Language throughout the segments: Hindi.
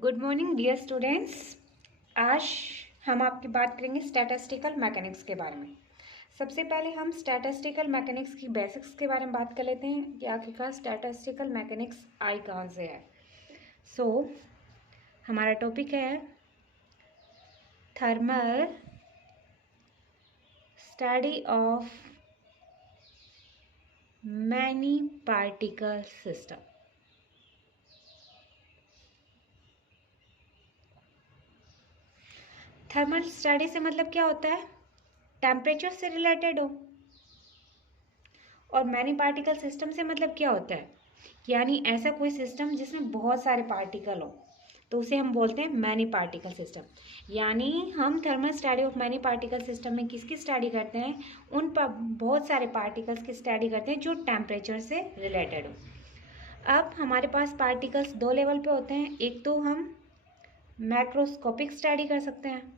Good morning dear students. आज हम आपकी बात करेंगे स्टैटिस्टिकल मैकेनिक्स के बारे में। सबसे पहले हम स्टैटिस्टिकल मैकेनिक्स की बेसिक्स के बारे में बात कर लेते हैं कि आखिरकार स्टैटिस्टिकल मैकेनिक्स आई कहाँ से है। हमारा टॉपिक है thermal study of many particle system. Thermal study से मतलब क्या होता है? टेम्परेचर से रिलेटेड हो। और मैनी पार्टिकल सिस्टम से मतलब क्या होता है? यानी ऐसा कोई सिस्टम जिसमें बहुत सारे पार्टिकल हो, तो उसे हम बोलते हैं मैनी पार्टिकल सिस्टम। यानी हम thermal study of many particle system में किसकी स्टडी करते हैं? उन पर बहुत सारे पार्टिकल्स की स्टडी करते हैं जो टेम्परेचर से रिलेटेड हो। अब हमारे पास पार्टिकल्स दो लेवल पे होते हैं। एक तो हम मैक्रोस्कोपिक स्टडी कर सकते हैं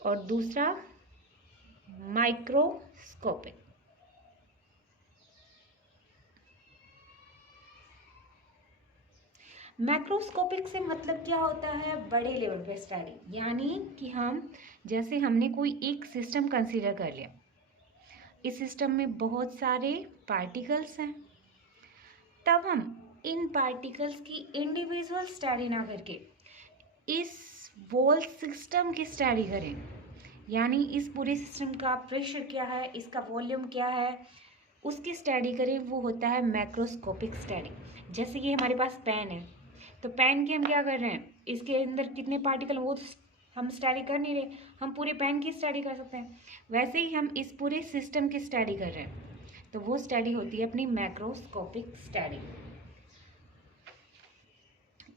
और दूसरा माइक्रोस्कोपिक। मैक्रोस्कोपिक से मतलब क्या होता है? बड़े लेवल पे स्टडी। यानी कि जैसे हमने कोई एक सिस्टम कंसीडर कर लिया, इस सिस्टम में बहुत सारे पार्टिकल्स हैं, तब हम इन पार्टिकल्स की इंडिविजुअल स्टडी ना करके इस होल सिस्टम की स्टडी करें। यानी इस पूरे सिस्टम का प्रेशर क्या है, इसका वॉल्यूम क्या है, उसकी स्टडी करें। वो होता है मैक्रोस्कोपिक स्टडी। जैसे कि हमारे पास पेन है, तो पेन की हम क्या कर रहे हैं, इसके अंदर कितने पार्टिकल वो तो हम स्टडी कर नहीं रहे, हम पूरे पेन की स्टडी कर सकते हैं। वैसे ही हम इस पूरे सिस्टम की स्टडी कर रहे हैं, तो वो स्टडी होती है अपनी मैक्रोस्कोपिक स्टडी।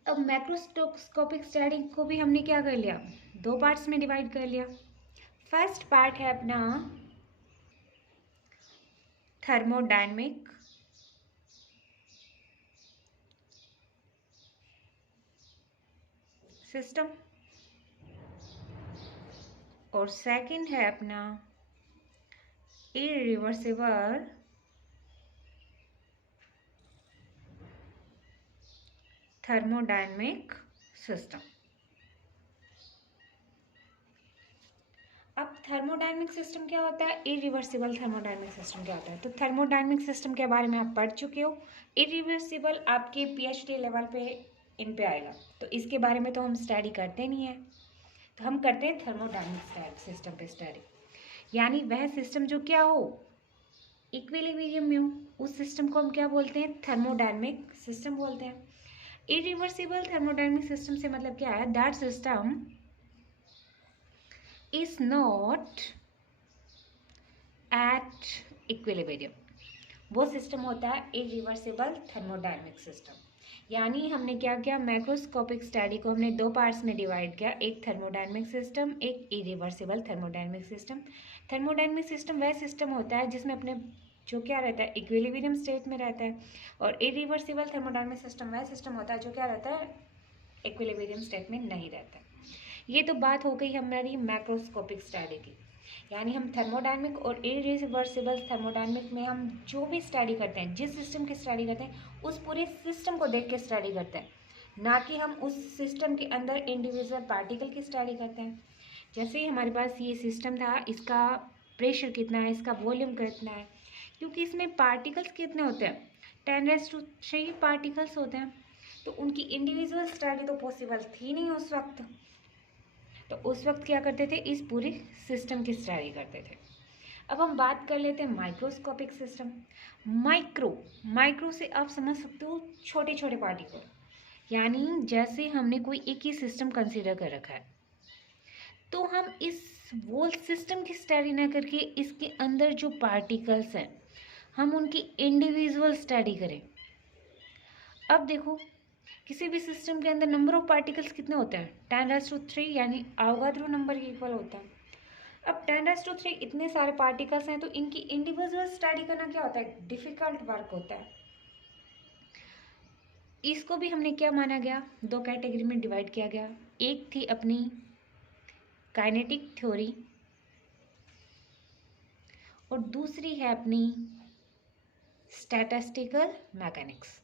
अब मैक्रोस्कोपिक स्टडी को भी हमने क्या कर लिया, दो पार्ट्स में डिवाइड कर लिया। फर्स्ट पार्ट है अपना थर्मोडायनेमिक सिस्टम और सेकंड है अपना इरिवर्सिबल थर्मोडायनेमिक सिस्टम। अब थर्मोडायनेमिक सिस्टम क्या होता है, इरिवर्सिबल थर्मोडायनेमिक सिस्टम क्या होता है? तो थर्मोडायनेमिक सिस्टम के बारे में आप पढ़ चुके हो। इरिवर्सिबल आपके पीएचडी लेवल पे इन पे आएगा, तो इसके बारे में तो हम स्टडी करते नहीं है, तो हम करते हैं थर्मोडायनेमिक सिस्टम पे स्टडी। यानी वह सिस्टम जो क्या हो, इक्विलिब्रियम में हो, उस सिस्टम को हम क्या बोलते हैं? थर्मोडायनेमिक सिस्टम बोलते हैं। इरिवर्सिबल थर्मोडायनेमिक सिस्टम से मतलब क्या है? That system is not at equilibrium. वो सिस्टम होता है इरिवर्सिबल थर्मोडायनेमिक सिस्टम। यानी हमने क्या किया, मैक्रोस्कोपिक स्टडी को हमने दो पार्ट्स में डिवाइड किया, एक थर्मोडायनेमिक सिस्टम, एक irreversible thermodynamic system. Thermodynamic system वह सिस्टम होता है जिसमें अपने जो क्या रहता है, इक्विलिब्रियम स्टेट में रहता है। और इरिवर्सिबल थर्मोडायनेमिक सिस्टम वह सिस्टम होता है जो क्या रहता है, इक्विलिब्रियम स्टेट में नहीं रहता है। ये तो बात हो गई हमारी मैक्रोस्कोपिक स्टडी की। यानी हम थर्मोडायनेमिक और इरिवर्सिबल थर्मोडायनेमिक में हम जो भी स्टडी करते हैं, जिस सिस्टम की स्टडी करते हैं, उस पूरे सिस्टम को देख के स्टडी करते हैं, ना कि हम उस सिस्टम के अंदर इंडिविजुअल पार्टिकल की स्टडी करते हैं। जैसे ही हमारे पास ये सिस्टम था, इसका प्रेशर कितना है, इसका वॉल्यूम कितना है, क्योंकि इसमें पार्टिकल्स कितने होते हैं, 10⁻³ पार्टिकल्स होते हैं, तो उनकी इंडिविजुअल स्टडी तो पॉसिबल थी नहीं उस वक्त। तो उस वक्त क्या करते थे, इस पूरे सिस्टम की स्टडी करते थे। अब हम बात कर लेते हैं माइक्रोस्कोपिक सिस्टम। माइक्रो से आप समझ सकते हो छोटे छोटे पार्टिकल। यानी जैसे हमने कोई एक ही सिस्टम कंसीडर कर रखा है, तो हम इस होल सिस्टम की स्टडी ना करके इसके अंदर जो पार्टिकल्स हैं, हम उनकी इंडिविजुअल स्टडी करें। अब देखो, किसी भी सिस्टम के अंदर नंबर ऑफ पार्टिकल्स कितने होते हैं? 10⁻³ यानी अवोगाद्रो नंबर के इक्वल होता है। अब 10⁻³ इतने सारे पार्टिकल्स हैं, तो इनकी इंडिविजुअल स्टडी करना क्या होता है, डिफिकल्ट वर्क होता है। इसको भी हमने क्या माना गया, दो कैटेगरी में डिवाइड किया गया। एक थी अपनी काइनेटिक थ्योरी और दूसरी है अपनी स्टैटिस्टिकल मैकेनिक्स।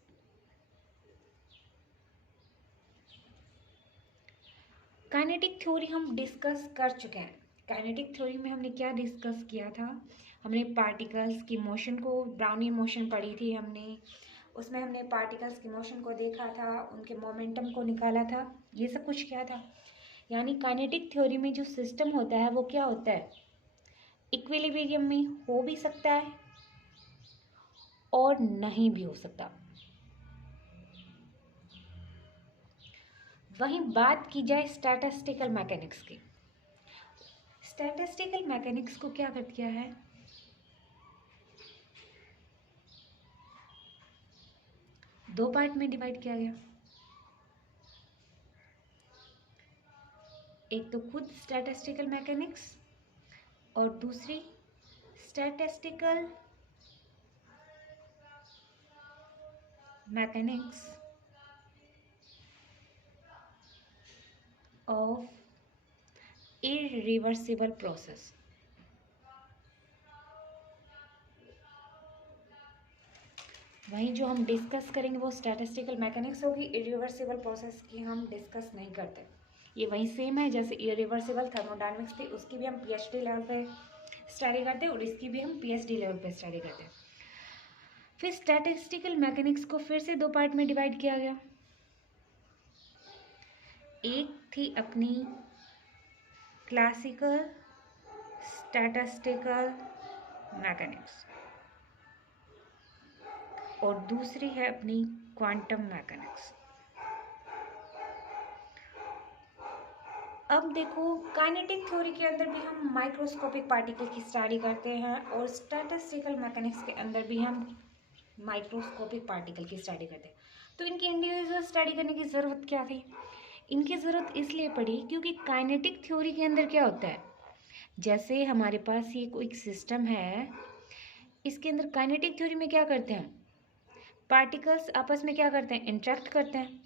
काइनेटिक थ्योरी हम डिस्कस कर चुके हैं। काइनेटिक थ्योरी में हमने क्या डिस्कस किया था? हमने पार्टिकल्स की मोशन को, ब्राउनियन मोशन पढ़ी थी हमने, उसमें हमने पार्टिकल्स की मोशन को देखा था, उनके मोमेंटम को निकाला था, ये सब कुछ क्या था। यानी काइनेटिक थ्योरी में जो सिस्टम होता है वो क्या होता है? इक्विलिब्रियम में हो भी सकता है और नहीं भी हो सकता। वहीं बात की जाए स्टैटिस्टिकल मैकेनिक्स की, स्टैटिस्टिकल मैकेनिक्स को क्या कर दिया है? दो पार्ट में डिवाइड किया गया। एक तो खुद स्टैटिस्टिकल मैकेनिक्स और दूसरी statistical mechanics of irreversible process. वहीं जो हम डिस्कस करेंगे वो स्टैटिस्टिकल मैकेनिक्स होगी, इरिवर्सिबल प्रोसेस की हम डिस्कस नहीं करते। ये वही सेम है जैसे इरिवर्सिबल थर्मोडायनेमिक्स थी, उसकी भी हम पीएचडी लेवल पे स्टडी करते हैं और इसकी भी हम पीएचडी लेवल पे स्टडी करते हैं। फिर स्टैटिस्टिकल मैकेनिक्स को फिर से दो पार्ट में डिवाइड किया गया। एक थी अपनी क्लासिकल स्टैटिस्टिकल मैकेनिक्स और दूसरी है अपनी क्वांटम मैकेनिक्स। अब देखो, काइनेटिक थ्योरी के अंदर भी हम माइक्रोस्कोपिक पार्टिकल की स्टडी करते हैं और स्टैटिस्टिकल मैकेनिक्स के अंदर भी हम माइक्रोस्कोपिक पार्टिकल की स्टडी करते हैं। तो इनकी इंडिविजुअल स्टडी करने की ज़रूरत क्या थी? इनकी ज़रूरत इसलिए पड़ी क्योंकि काइनेटिक थ्योरी के अंदर क्या होता है, जैसे हमारे पास ये कोई सिस्टम है, इसके अंदर काइनेटिक थ्योरी में क्या करते हैं, पार्टिकल्स आपस में क्या करते हैं, इंटरेक्ट करते हैं।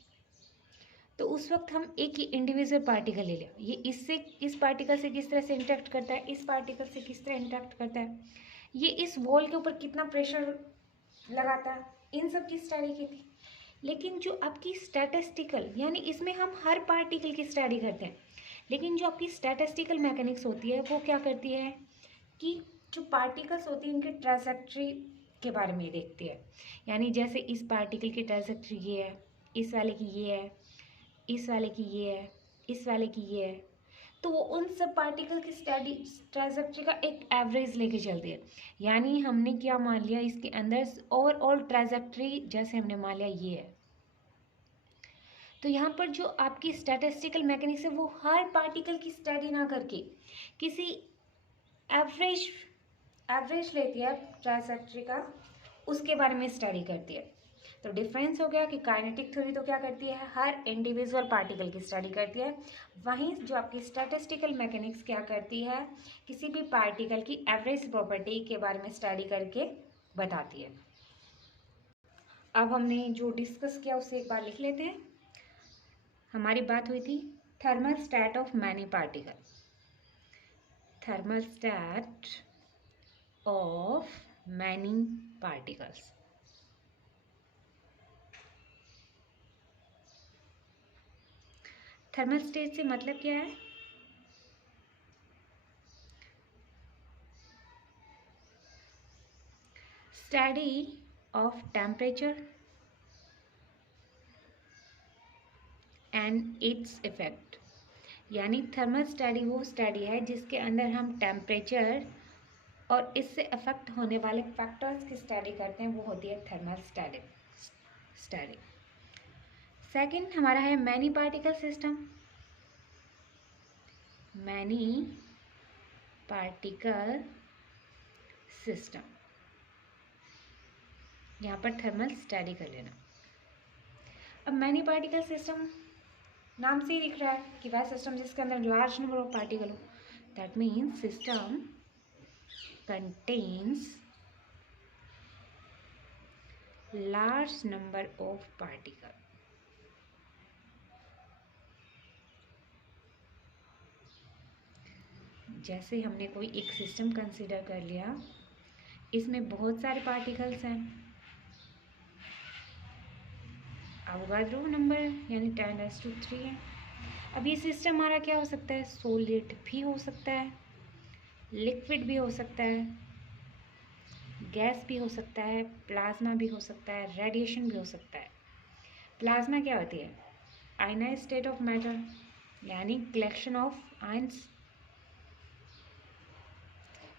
तो उस वक्त हम एक ही इंडिविजुअल पार्टिकल ले लें, ये इससे इस पार्टिकल से किस तरह से इंटरेक्ट करता है, इस पार्टिकल से किस तरह इंटरेक्ट करता है, ये इस वॉल के ऊपर कितना प्रेशर लगाता है, इन सब की स्टडी की थी। लेकिन जो आपकी स्टैटिस्टिकल, यानी इसमें हम हर पार्टिकल की स्टडी करते हैं, लेकिन जो आपकी स्टैटिस्टिकल मैकेनिक्स होती है वो क्या करती है कि जो पार्टिकल्स होती है उनके ट्रांजैक्टरी के बारे में देखती है। यानी जैसे इस पार्टिकल की ट्रांजैक्टरी ये है, इस वाले की ये है, इस वाले की ये है, इस वाले की ये है, तो वो उन सब पार्टिकल की स्टडी ट्रांजैक्टरी का एक एवरेज लेके चलती है। यानी हमने क्या मान लिया, इसके अंदर ओवरऑल ट्रांजैक्टरी जैसे हमने मान लिया ये है। तो यहाँ पर जो आपकी स्टैटिस्टिकल मैकेनिक्स है वो हर पार्टिकल की स्टडी ना करके किसी एवरेज लेती है ट्रांजैक्टरी का, उसके बारे में स्टडी करती है। तो डिफरेंस हो गया कि काइनेटिक थ्योरी तो क्या करती है, हर इंडिविजुअल पार्टिकल की स्टडी करती है, वहीं जो आपकी स्टैटिस्टिकल मैकेनिक्स क्या करती है, किसी भी पार्टिकल की एवरेज प्रॉपर्टी के बारे में स्टडी करके बताती है। अब हमने जो डिस्कस किया उसे एक बार लिख लेते हैं। हमारी बात हुई थी thermal state of many particle, thermal state of many particles. Thermal state से मतलब क्या है? Study of temperature and its effect. यानी थर्मल स्टडी वो स्टडी है जिसके अंदर हम टेम्परेचर और इससे अफेक्ट होने वाले फैक्टर्स की स्टडी करते हैं, वो होती है थर्मल स्टडी। सेकंड हमारा है many particle system, many particle system, यहाँ पर थर्मल स्टडी कर लेना। अब मैनी पार्टिकल सिस्टम नाम से ही दिख रहा है कि वह सिस्टम जिसके अंदर लार्ज नंबर ऑफ पार्टिकल हो, that means system contains large number of particle। जैसे हमने कोई एक सिस्टम कंसीडर कर लिया, इसमें बहुत सारे पार्टिकल्स हैं, एवोगाड्रो नंबर यानी 10⁻³ है। अब ये सिस्टम हमारा क्या हो सकता है, सॉलिड भी हो सकता है, लिक्विड भी हो सकता है, गैस भी हो सकता है, प्लाज्मा भी हो सकता है, रेडिएशन भी हो सकता है। प्लाज्मा क्या होती है, आयनाइज स्टेट ऑफ मैटर यानी कलेक्शन ऑफ आयंस।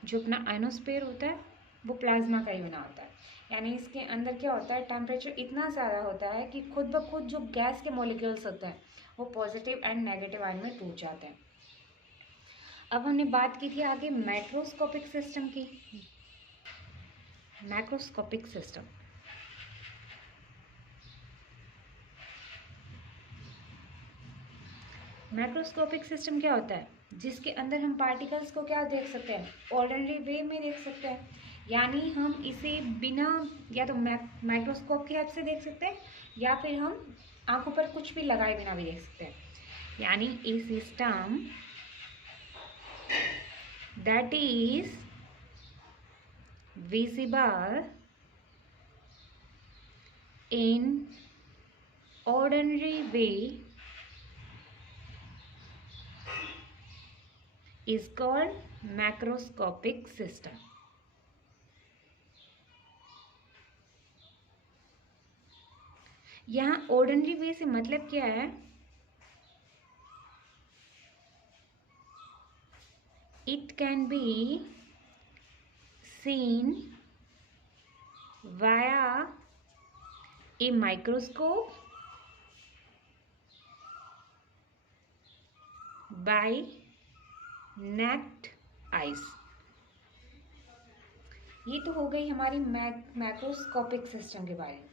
जो अपना आयनोस्फीयर होता है वो प्लाज्मा का ही बना होता है, यानी इसके अंदर क्या होता है, टेम्परेचर इतना ज़्यादा होता है कि खुद ब खुद जो गैस के मॉलिक्यूल्स होते हैं वो पॉजिटिव एंड नेगेटिव आयन में टूट जाते हैं। अब हमने बात की थी आगे मैक्रोस्कोपिक सिस्टम की। मैक्रोस्कोपिक सिस्टम, मैक्रोस्कोपिक सिस्टम क्या होता है, जिसके अंदर हम पार्टिकल्स को क्या देख सकते हैं, ऑर्डिनरी वे में देख सकते हैं, यानी हम इसे बिना या तो माइक्रोस्कोप की हेल्प से देख सकते हैं या फिर हम आंखों पर कुछ भी लगाए बिना भी देख सकते हैं। यानी a system that is visible in ordinary way is called macroscopic system. यहाँ ऑर्डिनरी वे से मतलब क्या है, it can be seen via a microscope by naked eyes. ये तो हो गई हमारी मैक्रोस्कोपिक सिस्टम के बारे में।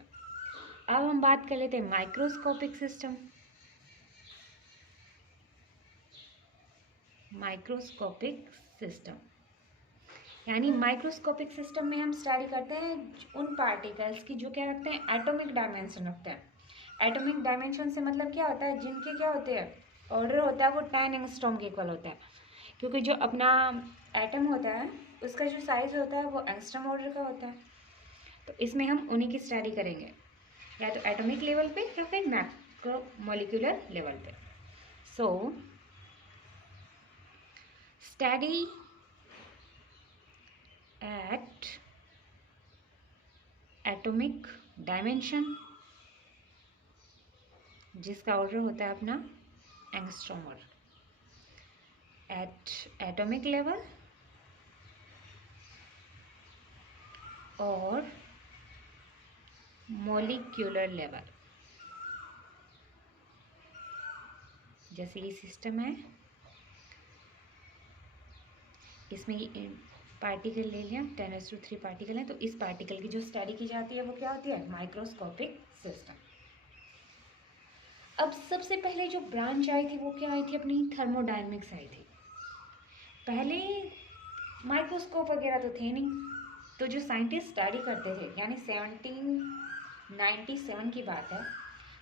अब हम बात कर लेते हैं माइक्रोस्कोपिक सिस्टम। माइक्रोस्कोपिक सिस्टम यानी माइक्रोस्कोपिक सिस्टम में हम स्टडी करते हैं उन पार्टिकल्स की जो क्या रखते हैं, एटॉमिक डायमेंशन रखते हैं। एटॉमिक डायमेंशन से मतलब क्या होता है, जिनके क्या होते हैं, ऑर्डर होता है वो 10 एंगस्ट्रॉम के इक्वल होता है, क्योंकि जो अपना एटम होता है उसका जो साइज होता है वो एंगस्ट्रॉम ऑर्डर का होता है। तो इसमें हम उन्हीं की स्टडी करेंगे, या तो एटॉमिक लेवल पे या फिर मैक्रो मॉलिक्यूलर लेवल पे। So study at atomic dimension, जिसका ऑर्डर होता है अपना angstrom order, at atomic level और मॉलिक्यूलर लेवल। जैसे ये सिस्टम है, इसमें पार्टिकल ले लिया, 10⁻³ पार्टिकल है, तो इस पार्टिकल की जो स्टडी की जाती है वो क्या होती है, माइक्रोस्कोपिक सिस्टम। अब सबसे पहले जो ब्रांच आई थी वो क्या आई थी, अपनी थर्मोडायनेमिक्स आई थी। पहले माइक्रोस्कोप वगैरह तो थे नहीं, तो जो साइंटिस्ट स्टडी करते थे, यानी 1797 की बात है,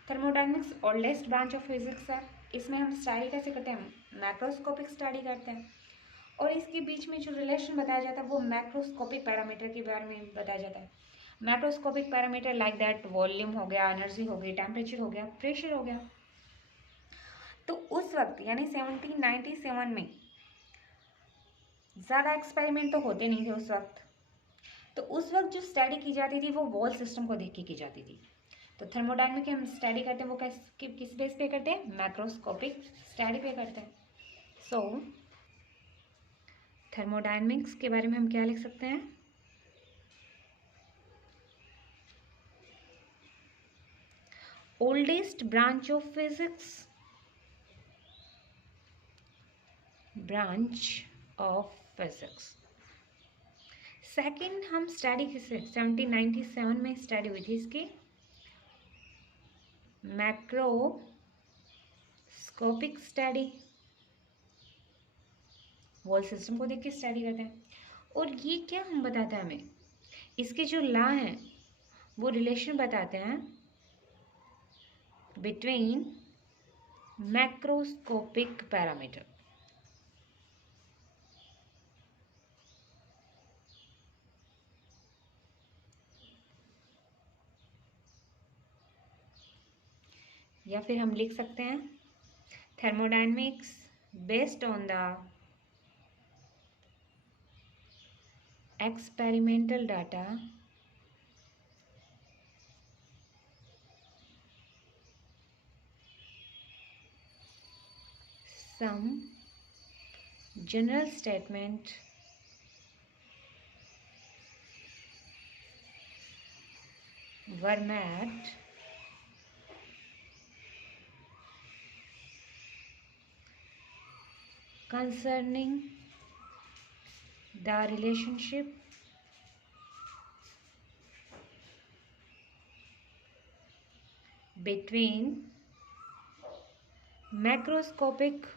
thermodynamics oldest branch of physics है। इसमें हम स्टडी कैसे करते हैं, मैक्रोस्कोपिक स्टडी करते हैं, और इसके बीच में जो रिलेशन बताया जाता है वो मैक्रोस्कोपिक पैरामीटर के बारे में बताया जाता है। Macroscopic parameter like that volume हो गया, एनर्जी हो गई, टेम्परेचर हो गया, प्रेशर हो गया। तो उस वक्त यानी 1797 में ज़्यादा एक्सपेरिमेंट तो होते नहीं थे उस वक्त, तो उस वक्त जो स्टडी की जाती थी वो वॉल सिस्टम को देख के की जाती थी। तो थर्मोडायनेमिक हम स्टडी करते हैं वो किस बेस पे करते हैं, मैक्रोस्कोपिक स्टडी पे करते हैं। सो थर्मोडायनेमिक्स के बारे में हम क्या लिख सकते हैं, oldest branch of physics, branch of physics. Second हम स्टडी किसे 1797 में स्टडी हुई थी इसकी, मैक्रोस्कोपिक स्टडी, वॉल सिस्टम को देख के स्टडी करते हैं। और ये क्या हम बताता है हमें, इसके जो लॉ हैं वो रिलेशन बताते हैं बिटवीन मैक्रोस्कोपिक पैरामीटर। या फिर हम लिख सकते हैं thermodynamics based on the experimental data some general statement were made concerning the relationship between macroscopic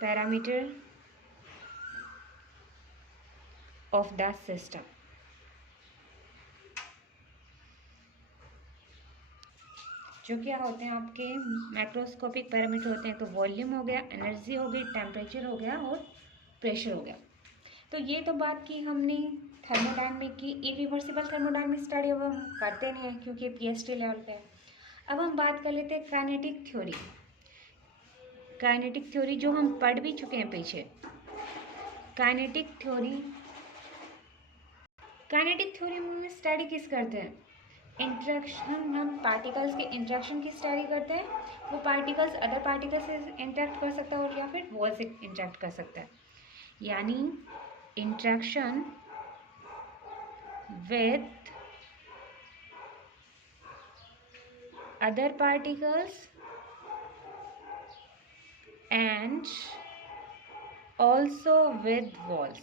parameter of the system। जो क्या होते हैं आपके मैक्रोस्कोपिक पैरामीटर होते हैं, तो वॉल्यूम हो गया, एनर्जी हो गई, टेम्परेचर हो गया और प्रेशर हो गया। तो ये तो बात की हमने थर्मोडायनेमिक की। इरिवर्सिबल थर्मोडायनेमिक स्टडी अब हम करते नहीं हैं क्योंकि पीएचडी लेवल पे है। अब हम बात कर लेते हैं काइनेटिक थ्योरी। काइनेटिक थ्योरी जो हम पढ़ भी चुके हैं पीछे। काइनेटिक थ्योरी में स्टडी किस करते हैं? इंटरेक्शन, हम पार्टिकल्स के इंटरेक्शन की स्टडी करते हैं। वो पार्टिकल्स अदर पार्टिकल्स से इंटरेक्ट कर सकता है और या फिर वॉल से इंटरेक्ट कर सकता है, यानी interaction with other particles and also with walls।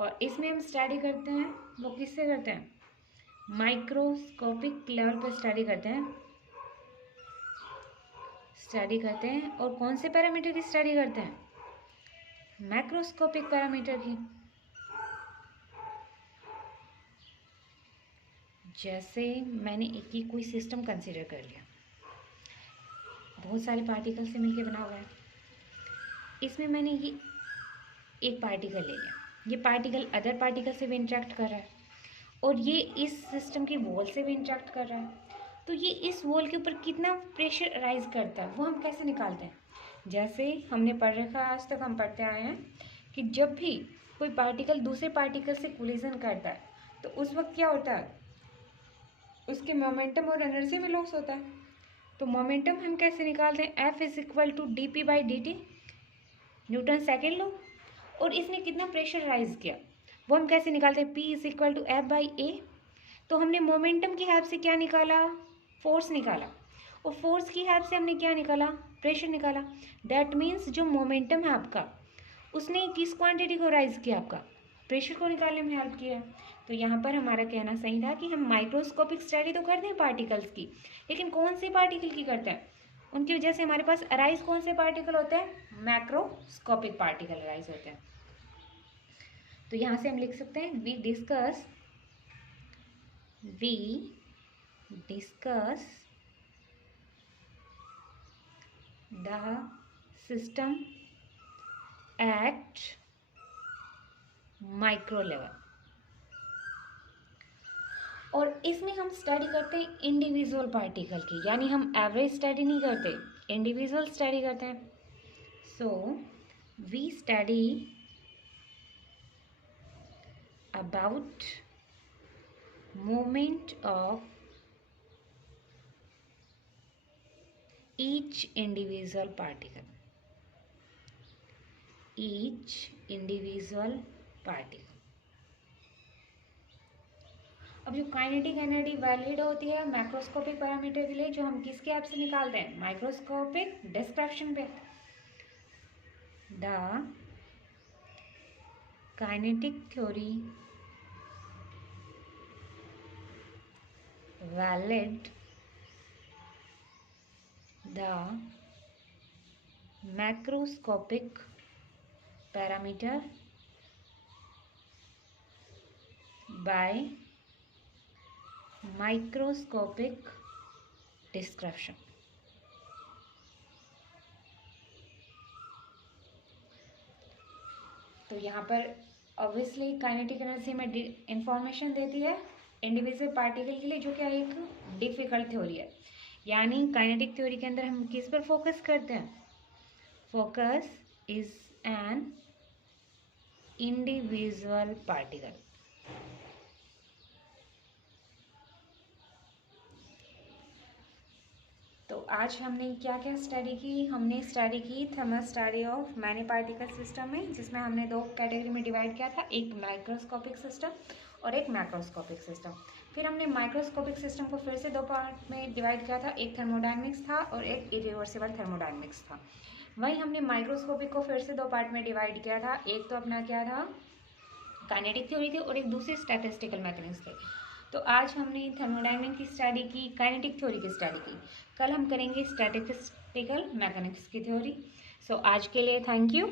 और इसमें हम स्टडी करते हैं, वो किससे करते हैं? माइक्रोस्कोपिक लेवल पर स्टडी करते हैं। और कौन से पैरामीटर की स्टडी करते हैं? मैक्रोस्कोपिक पैरामीटर की। जैसे मैंने एक कोई सिस्टम कंसीडर कर लिया, बहुत सारे पार्टिकल से मिलकर बना हुआ है। इसमें मैंने ये एक पार्टिकल ले लिया, ये पार्टिकल अदर पार्टिकल से भी इंटरेक्ट कर रहा है और ये इस सिस्टम की वॉल से भी इंटरेक्ट कर रहा है। तो ये इस वॉल के ऊपर कितना प्रेशर अराइज करता है वो हम कैसे निकालते हैं? जैसे हमने पढ़ रखा है, आज तक हम पढ़ते आए हैं कि जब भी कोई पार्टिकल दूसरे पार्टिकल से कोलिजन करता है तो उस वक्त क्या होता है? उसके मोमेंटम और एनर्जी में लॉस होता है। तो मोमेंटम हम कैसे निकालते हैं? F is equal to dp/dt, Newton second law. और इसने कितना प्रेशर राइज किया वो हम कैसे निकालते हैं? P is equal to F/A। तो हमने मोमेंटम की हेल्प से क्या निकाला? फोर्स निकाला। और फोर्स की हेल्प से हमने क्या निकाला? प्रेशर निकाला। दैट मीन्स जो मोमेंटम है आपका, उसने किस क्वांटिटी को राइज किया? आपका प्रेशर को निकालने में हेल्प किया। तो यहाँ पर हमारा कहना सही था कि हम माइक्रोस्कोपिक स्टडी तो करते हैं पार्टिकल्स की, लेकिन कौन से पार्टिकल की करते हैं? उनकी वजह से हमारे पास अराइज कौन से पार्टिकल होते हैं? मैक्रोस्कोपिक पार्टिकल अराइज होते हैं। तो यहाँ से हम लिख सकते हैं we discuss the system at micro level. और इसमें हम स्टडी करते हैं इंडिविजुअल पार्टिकल की, यानी हम एवरेज स्टडी नहीं करते, इंडिविजुअल स्टडी करते हैं। So we study about movement of each individual particle। अब जो काइनेटिक एनर्जी वैलिड होती है मैक्रोस्कोपिक पैरामीटर के लिए, जो हम किसके हेल्प से निकालते हैं? माइक्रोस्कोपिक डिस्क्रिप्शन पे। The kinetic theory valid the macroscopic parameter by microscopic description। तो यहाँ पर ऑब्वियसली काइनेटिक एनर्जी में इंफॉर्मेशन देती है इंडिविजुअल पार्टिकल के लिए, जो क्या एक डिफिकल्ट थ्योरी है। यानी काइनेटिक थ्योरी के अंदर हम किस पर फोकस करते हैं? Focus is an individual particle. तो आज हमने क्या क्या स्टडी की? हमने स्टडी की thermal study of many particle system में, जिसमें हमने दो कैटेगरी में डिवाइड किया था, एक माइक्रोस्कोपिक सिस्टम और एक मैक्रोस्कोपिक सिस्टम। फिर हमने माइक्रोस्कोपिक सिस्टम को फिर से दो पार्ट में डिवाइड किया था, एक थर्मोडायनेमिक्स था और एक इरिवर्सिबल थर्मोडायनेमिक्स था। वहीं हमने माइक्रोस्कोपिक को फिर से दो पार्ट में डिवाइड किया था, एक तो अपना क्या था, काइनेटिक थ्योरी थी और एक दूसरी स्टैटिस्टिकल मैकेनिक्स थे। तो आज हमने थर्मोडायनेमिक्स की स्टडी की, काइनेटिक थ्योरी की स्टडी की। कल हम करेंगे स्टैटिस्टिकल मैकेनिक्स की थ्योरी। सो आज के लिए थैंक यू।